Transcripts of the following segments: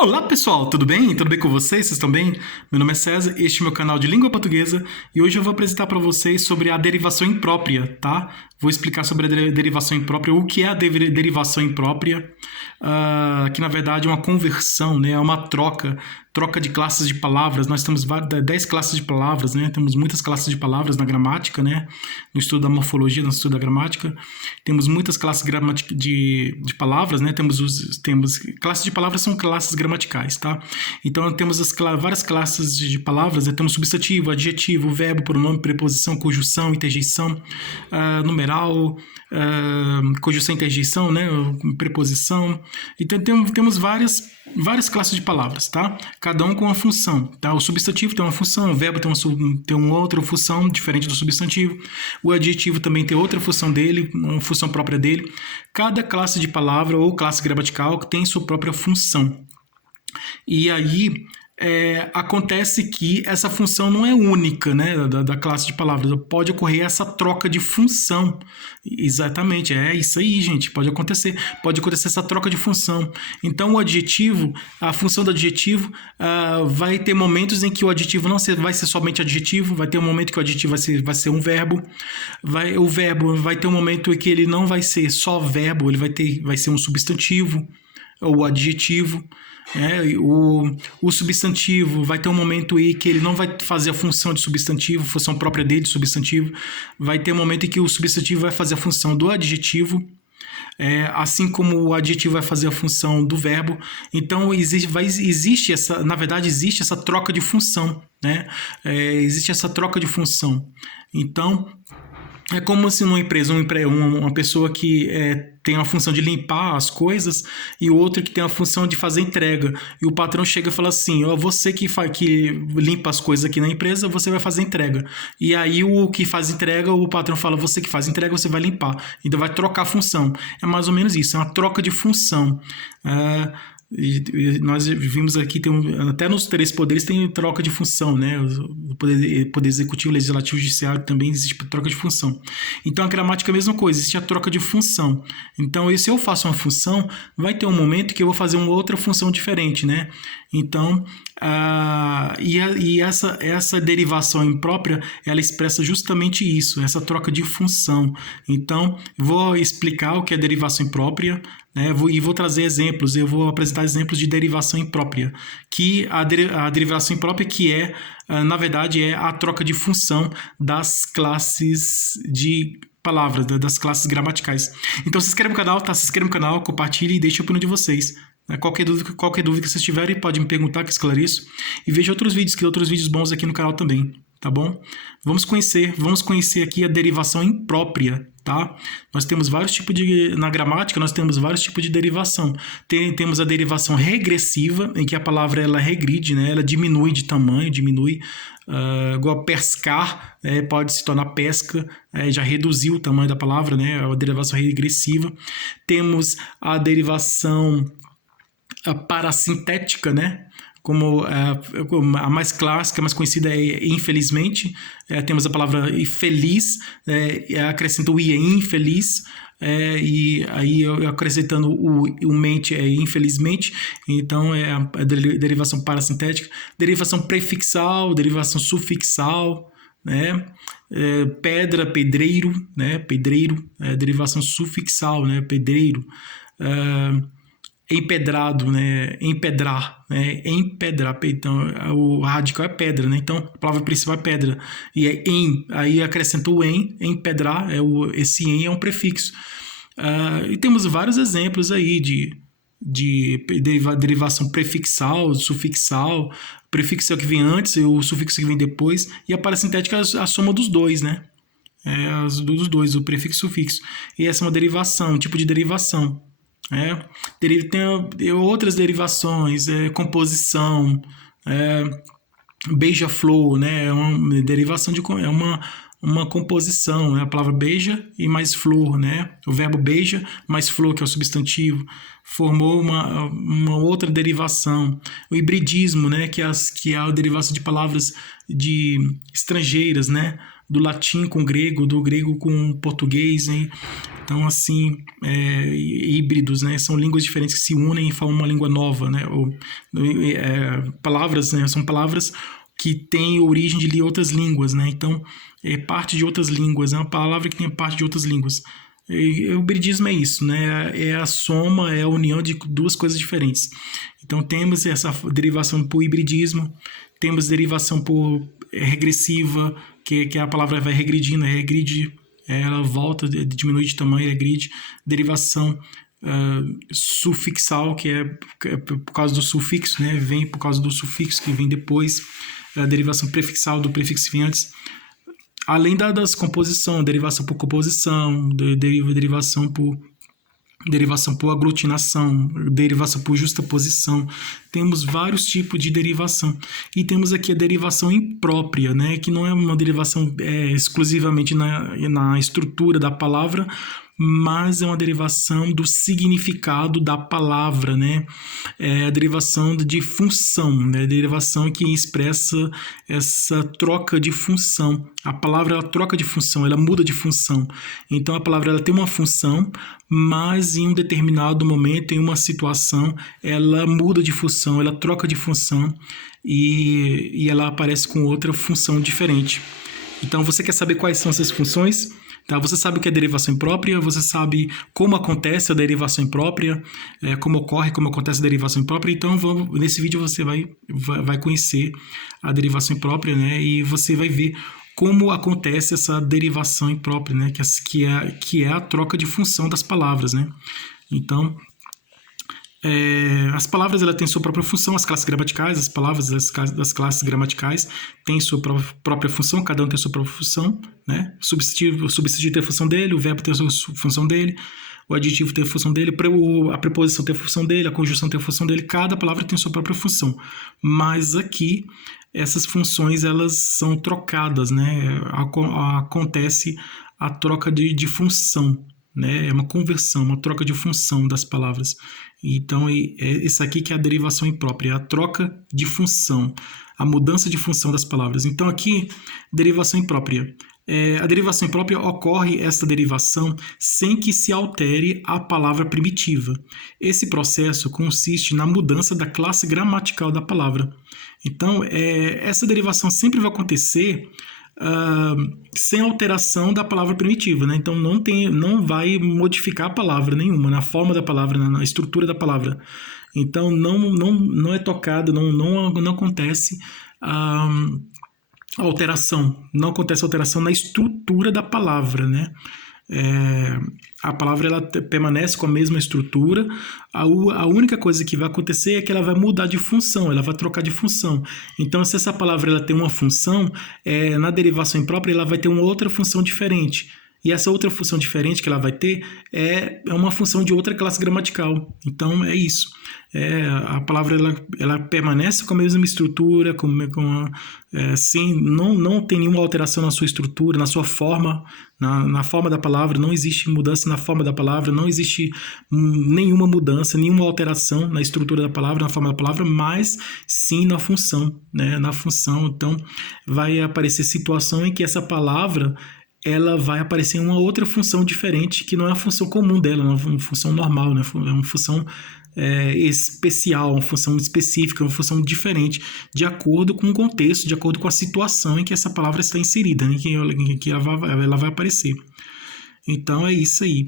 Olá pessoal, tudo bem? Tudo bem com vocês? Vocês estão bem? Meu nome é César, este é meu canal de língua portuguesa e hoje eu vou apresentar para vocês sobre a derivação imprópria, tá? Vou explicar sobre a derivação imprópria, o que é a derivação imprópria, que na verdade é uma conversão, né? É uma troca de classes de palavras. Nós temos 10 classes de palavras, né? Temos muitas classes de palavras na gramática, né? No estudo da morfologia, no estudo da gramática. Temos muitas classes de palavras, né? Temos classes de palavras são classes gramaticais, tá? Então temos várias classes de palavras, né? Temos substantivo, adjetivo, verbo, pronome, preposição, conjunção, interjeição, numeral, conjunção, interjeição, né? Preposição. Então temos várias classes de palavras, tá? Cada um com uma função, tá? O substantivo tem uma função, o verbo tem uma outra função diferente do substantivo, o adjetivo também tem outra função dele, uma função própria dele. Cada classe de palavra ou classe gramatical tem sua própria função. E aí acontece que essa função não é única, né, da classe de palavras. Pode ocorrer essa troca de função. Exatamente, é isso aí, gente. Pode acontecer essa troca de função. Então, o adjetivo, a função do adjetivo, vai ter momentos em que o adjetivo não vai ser somente adjetivo, vai ter um momento que o adjetivo vai ser um verbo. O verbo vai ter um momento em que ele não vai ser só verbo, ele vai ser um substantivo ou adjetivo. O substantivo vai ter um momento aí que ele não vai fazer a função de substantivo, função própria dele de substantivo. Vai ter um momento em que o substantivo vai fazer a função do adjetivo, assim como o adjetivo vai fazer a função do verbo. Então existe essa troca de função, né? Existe essa troca de função. Então é como se numa empresa, uma pessoa que tem a função de limpar as coisas e o outro que tem a função de fazer entrega. E o patrão chega e fala assim, você que limpa as coisas aqui na empresa, você vai fazer entrega. E aí o que faz entrega, o patrão fala, você que faz entrega, você vai limpar. Então vai trocar a função. É mais ou menos isso, é uma troca de função. E nós vimos aqui, até nos três poderes tem troca de função, né? O poder executivo, legislativo e judiciário também existe troca de função. Então a gramática é a mesma coisa, existe a troca de função. Então se eu faço uma função, vai ter um momento que eu vou fazer uma outra função diferente, né? Então essa derivação imprópria, ela expressa justamente isso, essa troca de função. Então vou explicar o que é derivação imprópria, né? Vou trazer exemplos, eu vou apresentar exemplos de derivação imprópria, que a derivação imprópria que na verdade é a troca de função das classes de palavras, das classes gramaticais. Então se inscreve no canal, tá? Se inscreve no canal, compartilhe e deixe a opinião de vocês. Qualquer dúvida que vocês tiverem, pode me perguntar que eu esclareço. E veja outros vídeos bons aqui no canal também, tá bom? Vamos conhecer aqui a derivação imprópria, tá? Nós temos vários tipos na gramática, nós temos vários tipos de derivação. Temos a derivação regressiva, em que a palavra ela regride, né? Ela diminui de tamanho, igual pescar, pode se tornar pesca, já reduziu o tamanho da palavra, né? A derivação regressiva. Temos a derivação parasintética, né? Como a mais clássica, a mais conhecida é infelizmente. Temos a palavra feliz, acrescento o i, é infeliz, e aí eu acrescentando o mente é infelizmente. Então é a derivação parasintética. Derivação prefixal, derivação sufixal, né? Pedra, pedreiro, né? Pedreiro, derivação sufixal, né? Pedreiro. Empedrado, né? Empedrar, né? Empedrar, então o radical é pedra, né? Então a palavra principal é pedra e é em, aí acrescentou o em, empedrar, esse em é um prefixo. E temos vários exemplos aí de derivação prefixal, sufixal. Prefixo é o que vem antes, o sufixo que vem depois, e a parasintética é a soma dos dois, né? Dos dois, o prefixo e o sufixo. E essa é uma derivação, um tipo de derivação. Tem outras derivações, composição, beija-flor, né? É uma derivação uma composição, né? A palavra beija e mais flor, né? O verbo beija mais flor, que é o substantivo, formou uma outra derivação. O hibridismo, né? Que é a derivação de palavras estrangeiras, né? Do latim com grego, do grego com português, hein? Então, assim, híbridos, né? São línguas diferentes que se unem e formam uma língua nova, né? Palavras, né? São palavras que têm origem de outras línguas, né? Então, é parte de outras línguas, é uma palavra que tem parte de outras línguas. O hibridismo é isso, né? É a soma, é a união de duas coisas diferentes. Então, temos essa derivação por hibridismo, temos derivação por regressiva, que a palavra vai regredindo, regride, ela volta, diminui de tamanho, regride. Derivação sufixal, que é por causa do sufixo, né? Vem por causa do sufixo que vem depois. A derivação prefixal do prefixo que vem antes. Além das composição, derivação por composição, derivação por aglutinação, derivação por justaposição. Temos vários tipos de derivação. E temos aqui a derivação imprópria, né? Que não é uma derivação exclusivamente na estrutura da palavra, mas é uma derivação do significado da palavra, né? É a derivação de função, né? A derivação que expressa essa troca de função. A palavra ela troca de função, ela muda de função. Então a palavra ela tem uma função, mas em um determinado momento, em uma situação, ela muda de função, ela troca de função e ela aparece com outra função diferente. Então você quer saber quais são essas funções? Tá? Você sabe o que é derivação imprópria, você sabe como acontece a derivação imprópria, como ocorre, como acontece a derivação imprópria. Então, nesse vídeo você vai conhecer a derivação imprópria, né? E você vai ver como acontece essa derivação imprópria, né? Que é a troca de função das palavras, né? Então, as palavras ela têm sua própria função, as classes gramaticais, as palavras das classes gramaticais têm sua própria função, cada um tem sua própria função, né? O substantivo tem a função dele, o verbo tem a sua função dele, o adjetivo tem a função dele, a preposição tem a função dele, a conjunção tem a função dele, cada palavra tem a sua própria função. Mas aqui, essas funções elas são trocadas, né? Acontece a troca de função, né? É uma conversão, uma troca de função das palavras. Então, isso aqui que é a derivação imprópria, a troca de função, a mudança de função das palavras. Então, aqui, derivação imprópria. A derivação imprópria ocorre essa derivação sem que se altere a palavra primitiva. Esse processo consiste na mudança da classe gramatical da palavra. Então, essa derivação sempre vai acontecer sem alteração da palavra primitiva, né? Então não vai modificar a palavra nenhuma, na forma da palavra, na estrutura da palavra. Então não é tocado, não acontece alteração, não acontece alteração na estrutura da palavra, né? A palavra ela permanece com a mesma estrutura, a única coisa que vai acontecer é que ela vai mudar de função, ela vai trocar de função. Então, se essa palavra ela tem uma função, na derivação imprópria ela vai ter uma outra função diferente. E essa outra função diferente que ela vai ter é uma função de outra classe gramatical. Então, é isso. A palavra ela permanece com a mesma estrutura, não tem nenhuma alteração na sua estrutura, na sua forma, na forma da palavra, não existe mudança na forma da palavra, não existe nenhuma mudança, nenhuma alteração na estrutura da palavra, na forma da palavra, mas sim na função, né? Na função. Então, vai aparecer situação em que essa palavra ela vai aparecer em uma outra função diferente, que não é a função comum dela, é uma função normal, né? É uma função especial, uma função específica, uma função diferente, de acordo com o contexto, de acordo com a situação em que essa palavra está inserida, né? Que ela vai aparecer. Então, é isso aí.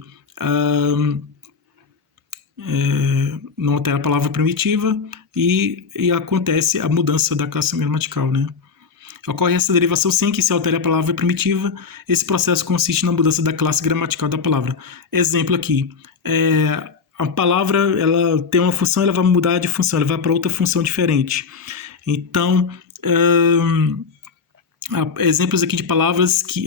Não altera a palavra primitiva e acontece a mudança da classe gramatical, né? Ocorre essa derivação sem que se altere a palavra primitiva. Esse processo consiste na mudança da classe gramatical da palavra. Exemplo aqui. A palavra ela tem uma função, ela vai mudar de função, ela vai para outra função diferente. Então, exemplos aqui de palavras que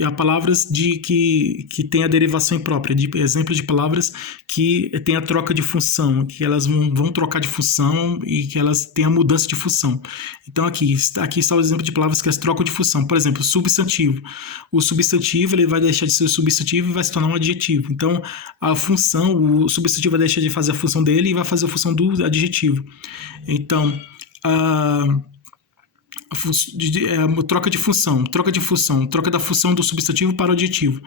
têm a derivação imprópria, exemplos de palavras que têm a troca de função, que elas vão trocar de função e que elas têm a mudança de função. Então aqui está o exemplo de palavras que elas trocam de função. Por exemplo, substantivo. O substantivo ele vai deixar de ser substantivo e vai se tornar um adjetivo. Então o substantivo vai deixar de fazer a função dele e vai fazer a função do adjetivo. Então troca de função, troca da função do substantivo para o adjetivo,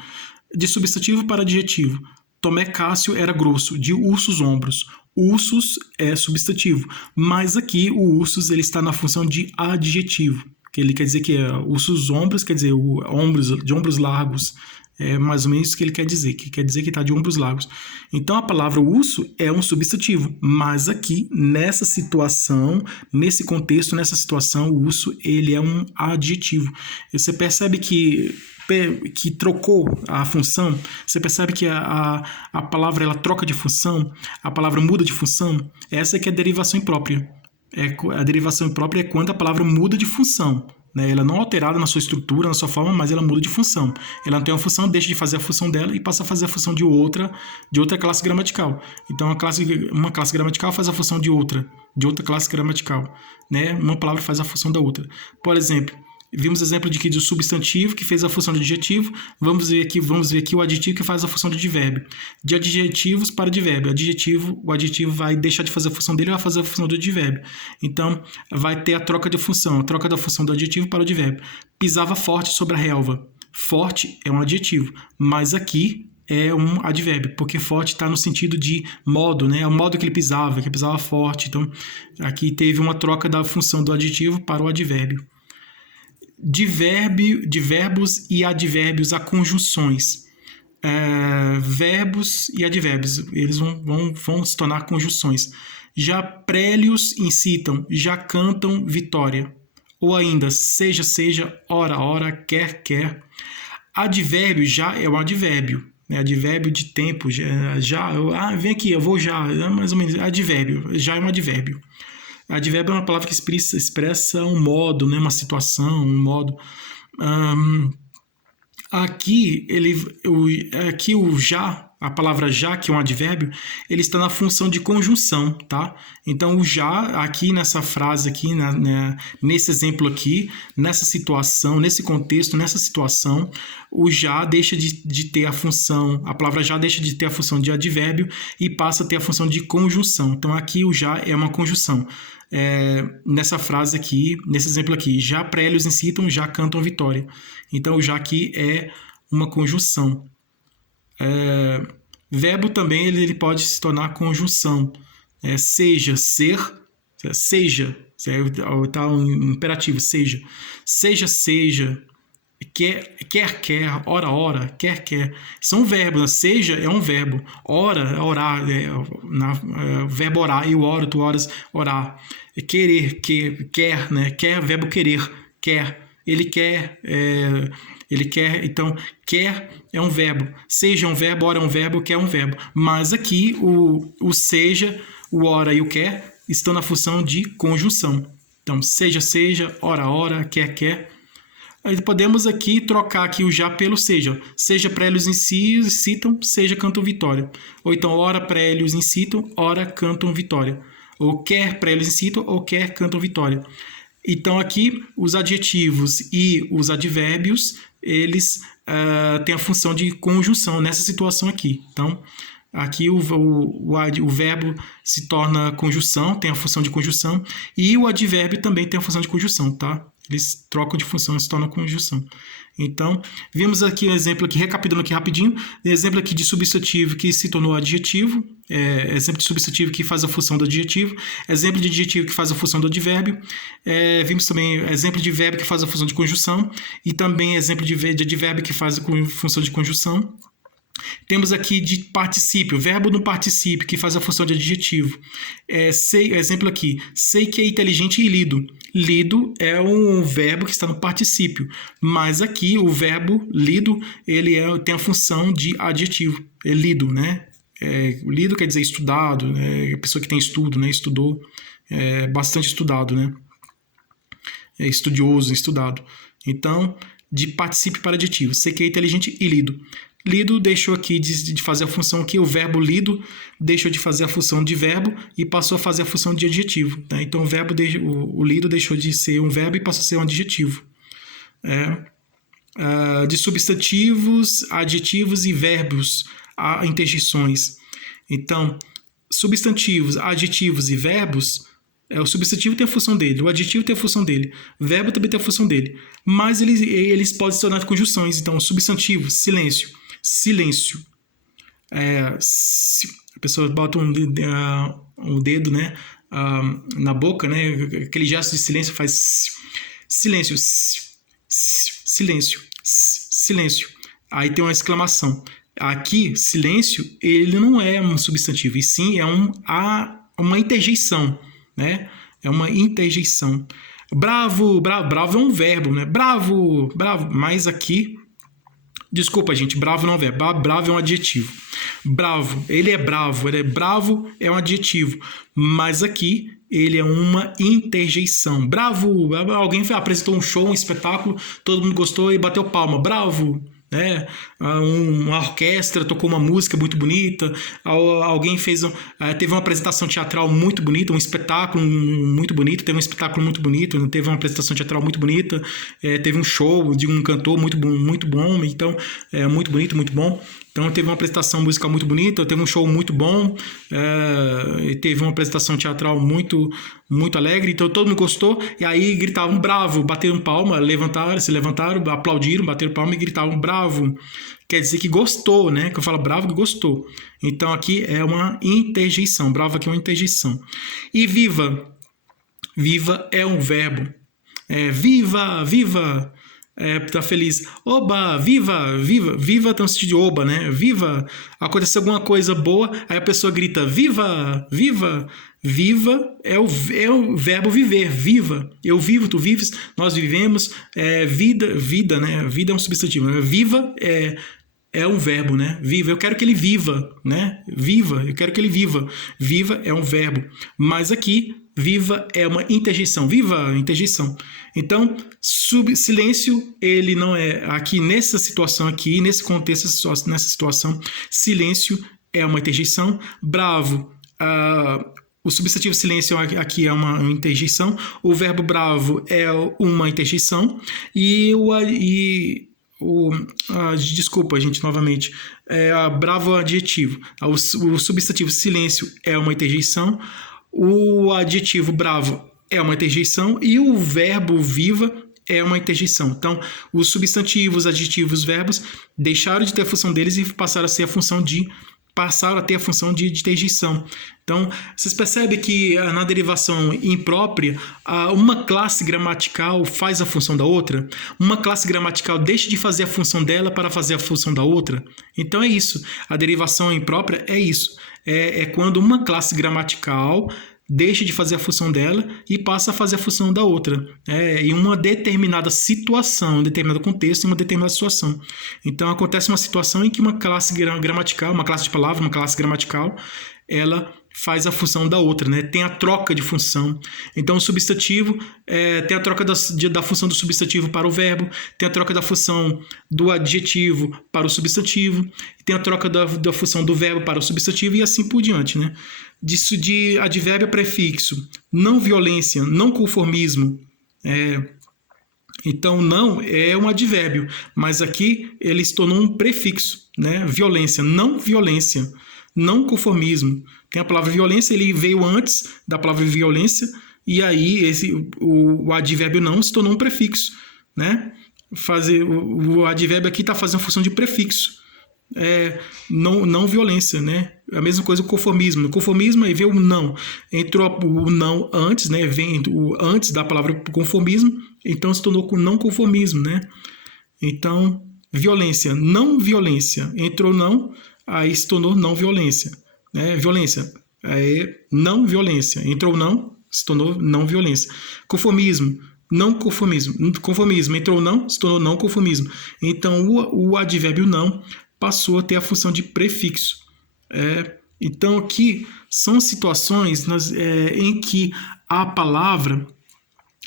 de substantivo para adjetivo, Tomé Cássio era grosso, de ursos ombros. Ursos é substantivo, mas aqui o ursos ele está na função de adjetivo, que ele quer dizer que ursos ombros, quer dizer ombros, de ombros largos, é mais ou menos isso que ele quer dizer, que quer dizer que está de ombros largos. Então a palavra urso é um substantivo, mas aqui nessa situação, nesse contexto, nessa situação, o urso ele é um adjetivo. Você percebe que trocou a função, você percebe que a palavra ela troca de função, a palavra muda de função, essa que é a derivação imprópria. A derivação imprópria é quando a palavra muda de função. Né? Ela não é alterada na sua estrutura, na sua forma, mas ela muda de função. Ela não tem uma função, deixa de fazer a função dela e passa a fazer a função de outra classe gramatical. Então, uma classe gramatical faz a função de outra classe gramatical. Né? Uma palavra faz a função da outra. Por exemplo, vimos exemplo de que do substantivo que fez a função do adjetivo. Vamos ver aqui o adjetivo que faz a função do advérbio. De adjetivos para advérbio. O adjetivo vai deixar de fazer a função dele e vai fazer a função do advérbio. Então, vai ter a troca de função, a troca da função do adjetivo para o advérbio. Pisava forte sobre a relva. Forte é um adjetivo, mas aqui é um advérbio, porque forte está no sentido de modo, né? É o modo que ele pisava forte. Então, aqui teve uma troca da função do adjetivo para o advérbio. De verbos e advérbios a conjunções. Verbos e advérbios, eles vão se tornar conjunções. Já prélios incitam, já cantam vitória. Ou ainda, seja, ora, quer. Advérbio já é um advérbio. Né? Advérbio de tempo, vem aqui, eu vou já, mais ou menos, advérbio, já é um advérbio. Advérbio é uma palavra que expressa um modo, né? Uma situação, um modo. Aqui o já, a palavra já, que é um advérbio, ele está na função de conjunção, tá? Então, o já, aqui nessa frase, aqui, nesse exemplo aqui, nessa situação, nesse contexto, nessa situação, o já deixa de ter a função, a palavra já deixa de ter a função de advérbio e passa a ter a função de conjunção. Então, aqui o já é uma conjunção. Nessa frase aqui, nesse exemplo aqui, já prélios incitam, já cantam vitória. Então, o já aqui é uma conjunção. Verbo também ele pode se tornar conjunção. Seja, ser, seja, está um imperativo, seja, quer, ora, quer. São verbos, né? Seja é um verbo, ora, orar, verbo orar, eu oro, tu oras, orar. Querer, quer, né? Quer, verbo querer, quer. Ele quer, então, quer é um verbo. Seja é um verbo, ora é um verbo, quer é um verbo. Mas aqui, o seja, o ora e o quer estão na função de conjunção. Então, seja, ora, quer. Aí podemos aqui trocar aqui o já pelo seja. Seja prélios incitam, seja cantam vitória. Ou então, ora prélios incitam, ora cantam vitória. Ou quer prélios incitam, ou quer cantam vitória. Então, aqui, os adjetivos e os advérbios, eles têm a função de conjunção nessa situação aqui. Então, aqui o verbo se torna conjunção, tem a função de conjunção, e o advérbio também tem a função de conjunção, tá? Eles trocam de função e se tornam conjunção. Então, vimos aqui um exemplo, aqui, recapitulando aqui rapidinho, exemplo aqui de substantivo que se tornou adjetivo, exemplo de substantivo que faz a função do adjetivo, exemplo de adjetivo que faz a função do advérbio, vimos também exemplo de verbo que faz a função de conjunção, e também exemplo de advérbio que faz a função de conjunção. Temos aqui de particípio, verbo no particípio, que faz a função de adjetivo. Exemplo aqui, sei que é inteligente e lido. Lido é um verbo que está no particípio, mas aqui o verbo lido, ele tem a função de adjetivo. É lido, né? Lido quer dizer estudado, né? Pessoa que tem estudo, né? Estudou, bastante estudado, né? Estudioso, estudado. Então, de particípio para adjetivo. Sei que é inteligente e lido. Lido deixou aqui de fazer a função aqui, o verbo lido deixou de fazer a função de verbo e passou a fazer a função de adjetivo. Né? Então, o lido deixou de ser um verbo e passou a ser um adjetivo. De substantivos, adjetivos e verbos, há interjeições. Então, substantivos, adjetivos e verbos, o substantivo tem a função dele, o adjetivo tem a função dele, o verbo também tem a função dele. Mas eles podem se tornar conjunções. Então, substantivo, silêncio. A pessoa bota um dedo, né, na boca, né, aquele gesto de silêncio, faz silêncio, silêncio, silêncio. Aí tem uma exclamação. Aqui, silêncio, ele não é um substantivo, e sim é uma interjeição, né? É uma interjeição. Bravo, bravo é um verbo, né? Bravo, mas aqui... Desculpa, gente, bravo não é um verbo, bravo é um adjetivo. Bravo, ele é bravo é um adjetivo, mas aqui ele é uma interjeição. Bravo, alguém apresentou um show, um espetáculo, todo mundo gostou e bateu palma. Bravo, né? Uma orquestra tocou uma música muito bonita, alguém teve uma apresentação teatral muito bonita, um espetáculo muito bonito, teve um espetáculo muito bonito, teve uma apresentação teatral muito bonita, teve um show de um cantor muito bom, então muito bonito, muito bom. Então teve uma apresentação musical muito bonita, teve um show muito bom, teve uma apresentação teatral muito alegre, então todo mundo gostou, e aí gritavam bravo, bateram palma, se levantaram, aplaudiram, bateram palma e gritavam bravo. Quer dizer que gostou, né? Que eu falo bravo que gostou. Então aqui é uma interjeição, bravo aqui é uma interjeição. E viva. Viva é um verbo. Viva. Tá feliz. Oba, viva tem um sentido de oba, né? Viva, aconteceu alguma coisa boa, aí a pessoa grita viva é o verbo viver, viva. Eu vivo, tu vives, nós vivemos, vida, né? Vida é um substantivo. Viva é um verbo, né? Viva, eu quero que ele viva, né? Viva, eu quero que ele viva. Viva é um verbo, mas aqui viva é uma interjeição. Viva, interjeição. Então, silêncio, ele não é... Aqui, nessa situação aqui, nesse contexto, nessa situação, silêncio é uma interjeição. Bravo, o substantivo silêncio aqui é uma interjeição. O verbo bravo é uma interjeição. Desculpa, gente, novamente. Bravo é um adjetivo. O substantivo silêncio é uma interjeição. O adjetivo bravo é uma interjeição e o verbo viva é uma interjeição. Então, os substantivos, adjetivos, verbos deixaram de ter a função deles e passaram a ter a função de interjeição. Então, vocês percebem que na derivação imprópria, uma classe gramatical faz a função da outra? Uma classe gramatical deixa de fazer a função dela para fazer a função da outra? Então é isso. A derivação imprópria é isso. É quando uma classe gramatical deixa de fazer a função dela e passa a fazer a função da outra, em uma determinada situação, em um determinado contexto, em uma determinada situação. Então, acontece uma situação em que uma classe gramatical, uma classe de palavra, uma classe gramatical, ela faz a função da outra, né? Tem a troca de função. Então, o substantivo tem a troca da função do substantivo para o verbo, tem a troca da função do adjetivo para o substantivo, tem a troca da função do verbo para o substantivo e assim por diante, né? Disso de advérbio a prefixo, não violência, não conformismo. Então, não é um advérbio, mas aqui ele se tornou um prefixo, né? Violência, não conformismo. Tem a palavra violência, ele veio antes da palavra violência, e aí o advérbio não se tornou um prefixo, né? O advérbio aqui está fazendo a função de prefixo. Não violência, né? A mesma coisa o conformismo. No conformismo aí veio o não. Entrou o não antes, né? Vem o antes da palavra conformismo, então se tornou com não conformismo, né? Então, violência, não violência. Entrou não, aí se tornou não violência, né? Violência, não violência. Entrou não, se tornou não violência. Conformismo, não conformismo. Conformismo, entrou não, se tornou não conformismo. Então, o advérbio não passou a ter a função de prefixo. Então, aqui são situações em que a palavra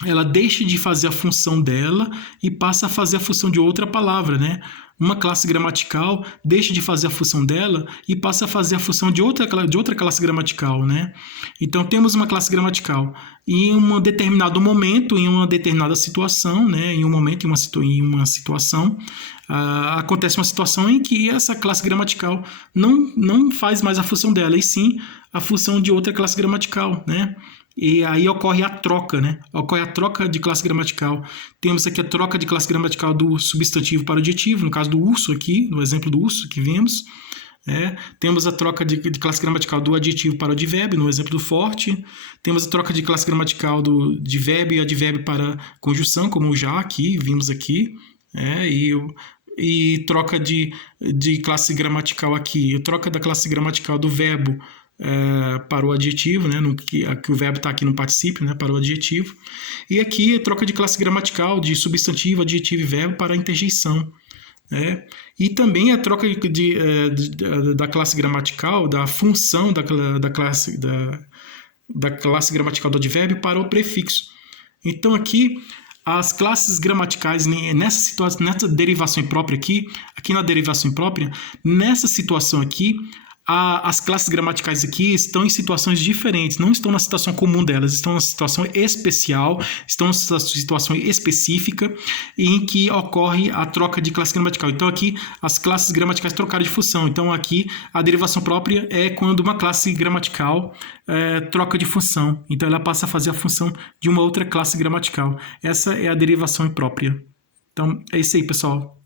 ela deixa de fazer a função dela e passa a fazer a função de outra palavra, né? Uma classe gramatical deixa de fazer a função dela e passa a fazer a função de outra classe gramatical, né? Então, temos uma classe gramatical e em um determinado momento, em uma determinada situação, né? Em um momento, em uma situação, acontece uma situação em que essa classe gramatical não faz mais a função dela, e sim a função de outra classe gramatical, né? E aí ocorre a troca, né? Ocorre a troca de classe gramatical. Temos aqui a troca de classe gramatical do substantivo para o adjetivo, no caso do urso aqui, no exemplo do urso que vimos. Temos a troca de classe gramatical do adjetivo para o advérbio, no exemplo do forte. Temos a troca de classe gramatical de verbo e advérbio para conjunção, como já aqui, vimos aqui. E troca de classe gramatical aqui, troca da classe gramatical do verbo para o adjetivo, né, que o verbo está aqui no particípio, né, para o adjetivo. E aqui a troca de classe gramatical de substantivo, adjetivo e verbo para a interjeição. E também a troca da classe gramatical, da função da classe gramatical do advérbio para o prefixo. Então aqui as classes gramaticais nessa situação, nessa derivação imprópria aqui na derivação imprópria, nessa situação aqui, as classes gramaticais aqui estão em situações diferentes, não estão na situação comum delas, estão na situação especial, estão na situação específica em que ocorre a troca de classe gramatical. Então aqui as classes gramaticais trocaram de função. Então aqui a derivação própria é quando uma classe gramatical troca de função. Então ela passa a fazer a função de uma outra classe gramatical. Essa é a derivação imprópria. Então é isso aí, pessoal.